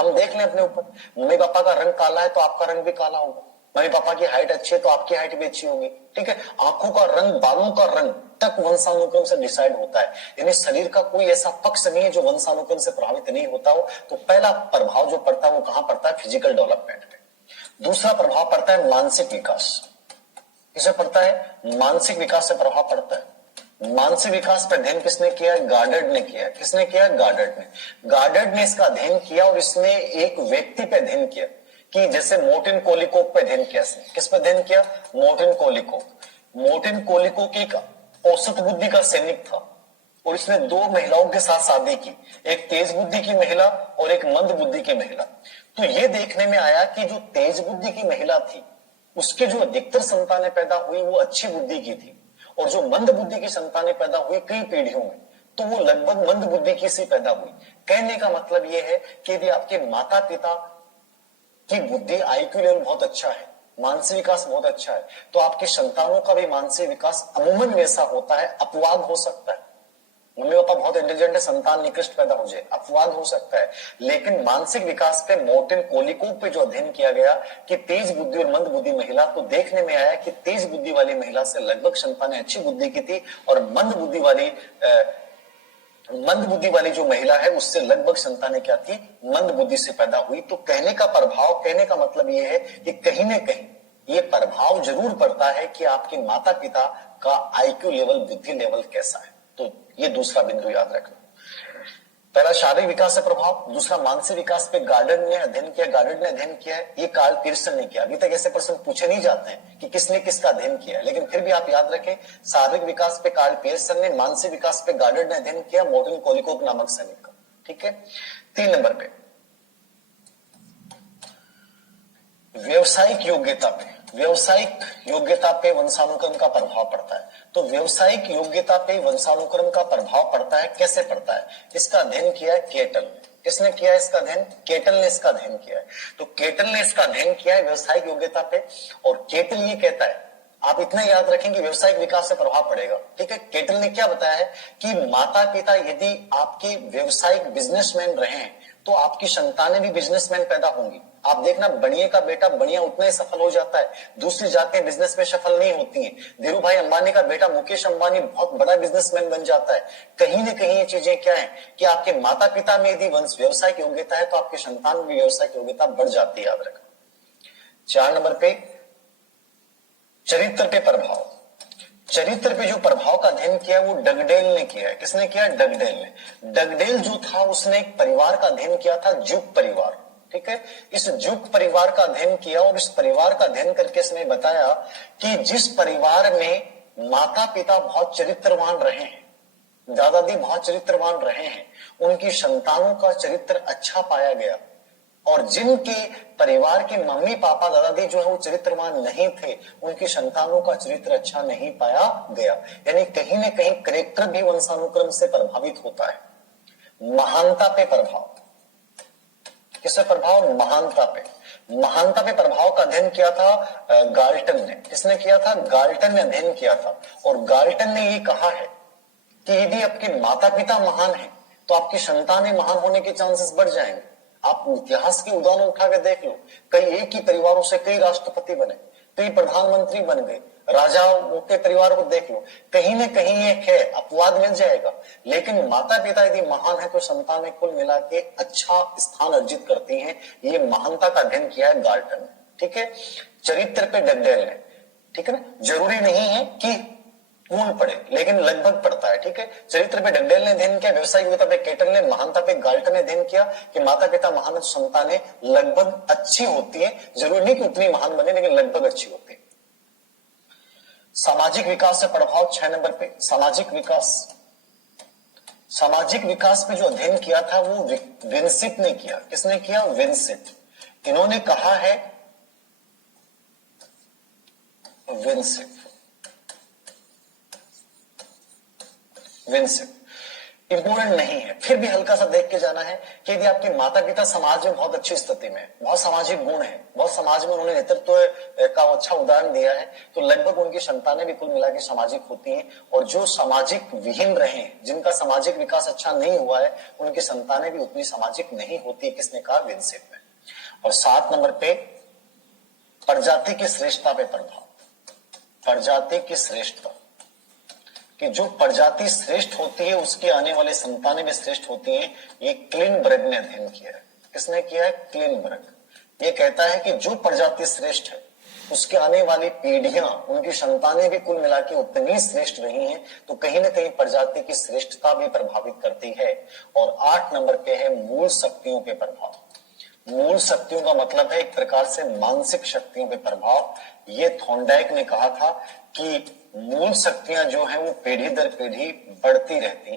हम देख लें अपने ऊपर, मम्मी पापा का रंग काला है तो आपका रंग भी काला होगा, मम्मी पापा की हाइट अच्छी है तो आपकी हाइट भी अच्छी होगी, ठीक है। आंखों का रंग, बालों का रंग तक वंशानुक्रम से डिसाइड होता है, यानी शरीर का कोई ऐसा पक्ष नहीं है जो वंशानुक्रम से प्रभावित नहीं होता हो। तो पहला प्रभाव जो पड़ता है वो कहां पड़ता है? फिजिकल डेवलपमेंट पे। दूसरा प्रभाव पड़ता है मानसिक विकास। किसे पड़ता है? मानसिक विकास से प्रभाव पड़ता है। मानसिक विकास पर अध्ययन किसने किया है? गार्डर्ड ने किया है। किसने किया? गार्डर्ड ने। गार्डर्ड ने इसका अध्ययन किया और इसने एक व्यक्ति पे अध्ययन किया कि जैसे मोर्टिन कोलिकोक पे अध्ययन किया। किस पे अध्ययन किया? मोर्टिन कोलिकोक। मोर्टिन कोलिकोक एक औसत बुद्धि का सैनिक था और इसने दो महिलाओं के साथ शादी की, एक तेज बुद्धि की महिला और एक मंद बुद्धि की महिला। तो ये देखने में आया कि जो तेज बुद्धि की महिला थी उसके जो अधिकतर संतानें पैदा हुई वो अच्छी बुद्धि की थी, और जो मंद बुद्धि की संतानें पैदा हुई कई पीढ़ियों में तो वो लगभग मंद बुद्धि की सी पैदा हुई। कहने का मतलब ये है कि यदि आपके माता पिता की बुद्धि, आईक्यू लेवल बहुत अच्छा है, मानसिक विकास बहुत अच्छा है, तो आपकी संतानों का भी मानसिक विकास अमूमन वैसा होता है। अपवाद हो सकता है, मम्मी पापा बहुत इंटेलिजेंट है, संतान निकृष्ट पैदा हो जाए, अपवाद हो सकता है। लेकिन मानसिक विकास पे मोर्टिन कोलिकोक पे जो अध्ययन किया गया कि तेज बुद्धि और मंद बुद्धि महिला, तो देखने में आया कि तेज बुद्धि वाली महिला से लगभग संतानें अच्छी बुद्धि की थी और मंद बुद्धि वाली जो महिला है उससे लगभग संतानें क्या थी? मंद बुद्धि से पैदा हुई। तो कहने का प्रभाव, कहने का मतलब यह है कि कहीं ना कहीं ये प्रभाव जरूर पड़ता है कि आपके माता पिता का आईक्यू लेवल, बुद्धि लेवल कैसा है। तो ये दूसरा बिंदु याद रखना। पहला शारीरिक विकास से प्रभाव, दूसरा मानसिक विकास पे गार्डन ने अध्ययन किया। गार्डन ने अध्ययन किया है, ये कार्ल पियर्सन ने किया। अभी तक ऐसे प्रश्न पूछे नहीं जाते हैं कि किसने किसका अध्ययन किया है, लेकिन फिर भी आप याद रखें, शारीरिक विकास पे कार्ल पियर्सन ने, मानसिक विकास पे गार्डन ने अध्ययन किया मोर्टिन कोलिकोक नामक सैनिक का, ठीक है। 3 नंबर पे व्यवसायिक योग्यता पे, व्यवसायिक योग्यता पे वंशानुक्रम का प्रभाव पड़ता है। तो व्यवसायिक योग्यता पे वंशानुक्रम का प्रभाव पड़ता है। कैसे पड़ता है? इसका अध्ययन किया है केटल ने। किसने किया है इसका अध्ययन? केटल ने इसका अध्ययन किया है। तो केटल ने इसका अध्ययन किया है व्यवसायिक योग्यता पे, और केटल ये कहता है, आप इतना याद रखें कि व्यवसायिक विकास से प्रभाव पड़ेगा, ठीक है। केटल ने क्या बताया है कि माता पिता यदि आपके व्यवसायिक बिजनेसमैन रहे तो आपकी संतानें भी बिजनेसमैन पैदा होंगी। आप देखना, बनिए का बेटा बनिया उतना ही सफल हो जाता है, दूसरी जातें बिजनेस में सफल नहीं होती हैं। धीरू भाई अंबानी का बेटा मुकेश अंबानी बहुत बड़ा बिजनेसमैन बन जाता है। कहीं ना कहीं ये चीजें क्या है कि आपके माता पिता में यदि व्यवसायिक योग्यता है तो आपके संतान में व्यवसायिक योग्यता बढ़ जाती है, याद रखना। 4 नंबर पे चरित्र पे प्रभाव। चरित्र पे जो प्रभाव का अध्ययन किया वो डगडेल ने किया है। किसने किया? डगडेल ने। डगडेल जो था उसने एक परिवार का अध्ययन किया था, जुग परिवार, ठीक है। इस जुग परिवार का अध्ययन किया और इस परिवार का अध्ययन करके इसने बताया कि जिस परिवार में माता पिता बहुत चरित्रवान रहे हैं, दादा दादी बहुत चरित्रवान रहे हैं, उनकी संतानों का चरित्र अच्छा पाया गया, और जिनके परिवार के मम्मी पापा दादा दादी जो है वो चरित्रवान नहीं थे, उनकी संतानों का चरित्र अच्छा नहीं पाया गया। यानी कहीं ना कहीं कैरेक्टर भी वंशानुक्रम से प्रभावित होता है। महानता पे प्रभाव, किससे प्रभाव? महानता पे। महानता पे प्रभाव का अध्ययन किया था गाल्टन ने। किसने किया था? गाल्टन ने अध्ययन किया था, और गाल्टन ने ये कहा है कि यदि आपके माता पिता महान हैं तो आपकी संतानें महान होने के चांसेस बढ़ जाएंगे। आप इतिहास के उदाहरण उठा के देख लो, कई एक ही परिवारों से कई राष्ट्रपति बने, कई प्रधानमंत्री बन गए, राजाओं के परिवार को देख लो, कहीं ना कहीं एक है, अपवाद मिल जाएगा, लेकिन माता पिता यदि महान है तो संतानें कुल मिला के अच्छा स्थान अर्जित करती हैं। ये महानता का अध्ययन किया है गाल्टन ने, ठीक है। चरित्र पे डगडेल ने, ठीक है ना। जरूरी नहीं है कि पूर्ण पड़े, लेकिन लगभग पड़ता है, ठीक है। चरित्र पे डगडेल ने अध्ययन किया, व्यवसायिक योग्यता पे केटल ने, महानता पे गाल्टन ने अध्ययन किया कि माता पिता महान है, संतानें लगभग अच्छी होती है। जरूरी नहीं कि उतनी महान बने, लेकिन लगभग अच्छी होती है। सामाजिक विकास से प्रभाव 6 नंबर पे सामाजिक विकास। सामाजिक विकास पे जो अध्ययन किया था वो विंसिट ने किया। किसने किया? विंसिट। इन्होंने कहा है, विंसिट इंपोर्टेंट नहीं है, फिर भी हल्का सा देख के जाना है कि यदि आपके माता पिता समाज में बहुत अच्छी स्थिति में, बहुत सामाजिक गुण है, बहुत समाज में उन्होंने नेतृत्व का अच्छा उदाहरण दिया है, तो लगभग उनकी संतानें भी कुल मिला के सामाजिक होती हैं। और जो सामाजिक विहीन रहे, जिनका सामाजिक विकास अच्छा नहीं हुआ है, उनकी संतानें भी उतनी सामाजिक नहीं होती। किसने कहा? विंसेंट ने। और 7 नंबर पे प्रजाति की श्रेष्ठता पे प्रभाव। प्रजाति की श्रेष्ठता, कि जो प्रजाति श्रेष्ठ होती है उसकी आने वाली संतानें भी श्रेष्ठ होती हैं। ये क्लीनबर्ग ने अध्ययन किया है। किसने किया है? क्लीनबर्ग। ये कहता है कि जो प्रजाति श्रेष्ठ है उसके आने वाली पीढ़ियां, उनकी संतानें भी कुल मिला के उतनी श्रेष्ठ रही हैं, तो कहीं ना कहीं प्रजाति की श्रेष्ठता भी प्रभावित करती है। और 8 नंबर पे है मूल शक्तियों के प्रभाव। मूल शक्तियों का मतलब है एक प्रकार से मानसिक शक्तियों पे प्रभाव। ये थॉर्नडाइक ने कहा था कि मूल शक्तियां जो है वो पीढ़ी दर पीढ़ी बढ़ती रहती हैं।